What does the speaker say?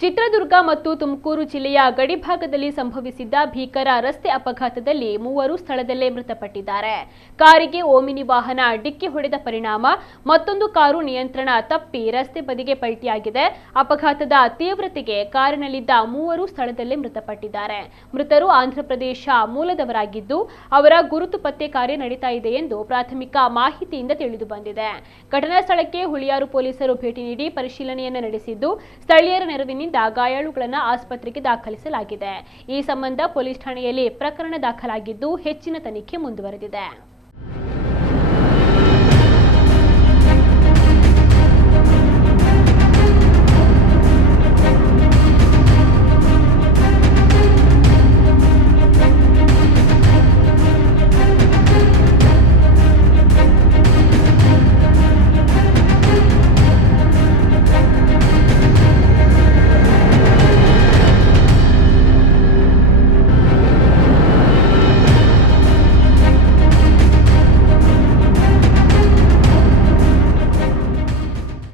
ಚಿತ್ರದುರ್ಗ ಮತ್ತು ತುಮಕೂರು ಜಿಲ್ಲೆಯ ಗಡಿಭಾಗದಲ್ಲಿ ಸಂಭವಿಸಿದ್ದ ಭೀಕರ ರಸ್ತೆ ಅಪಘಾತದಲ್ಲಿ ಮೂವರು ಸ್ಥಳದಲ್ಲೇ ಮೃತಪಟ್ಟಿದ್ದಾರೆ. ಕಾರಿಗೆ ಓಮಿನಿ ವಾಹನ ಡಿಕ್ಕಿ ಹೊಡೆದ ಪರಿಣಾಮ ಮತ್ತೊಂದು ಕಾರು ನಿಯಂತ್ರಣ ತಪ್ಪಿ ರಸ್ತೆ ಬದಿಗೆ ಪಲ್ಟಿಯಾಗಿದೆ. ಅಪಘಾತದ ತೀವ್ರತೆಗೆ ಕಾರಿನಲ್ಲಿದ್ದ ಮೂವರು ಸ್ಥಳದಲ್ಲೇ ಮೃತಪಟ್ಟಿದ್ದಾರೆ. ಮೃತರು ಆಂಧ್ರಪ್ರದೇಶ ಮೂಲದವರಾಗಿದ್ದು ಅವರ ಗುರುತು ಪತ್ತೆ ಕಾರ್ಯ ನಡೀತಾ ಇದೆ ಎಂದು ಪ್ರಾಥಮಿಕ ಮಾಹಿತಿಯಿಂದ ತಿಳಿದು ಬಂದಿದೆ. ಘಟನಾ ಸ್ಥಳಕ್ಕೆ ಹುಳಿಯಾರು ಪೊಲೀಸರು ಭೇಟಿ ನೀಡಿ ಪರಿಶೀಲನೆಯನ್ನು ನಡೆಸಿದ್ದು ಸ್ಥಳೀಯರ ನೆರವಿನಿಂದ ಗಾಯಾಳುಗಳನ್ನು ಆಸ್ಪತ್ರೆಗೆ ದಾಖಲಿಸಲಾಗಿದೆ. ಈ ಸಂಬಂಧ ಪೊಲೀಸ್ ಠಾಣೆಯಲ್ಲಿ ಪ್ರಕರಣ ದಾಖಲಾಗಿದ್ದು ಹೆಚ್ಚಿನ ತನಿಖೆ ಮುಂದುವರೆದಿದೆ.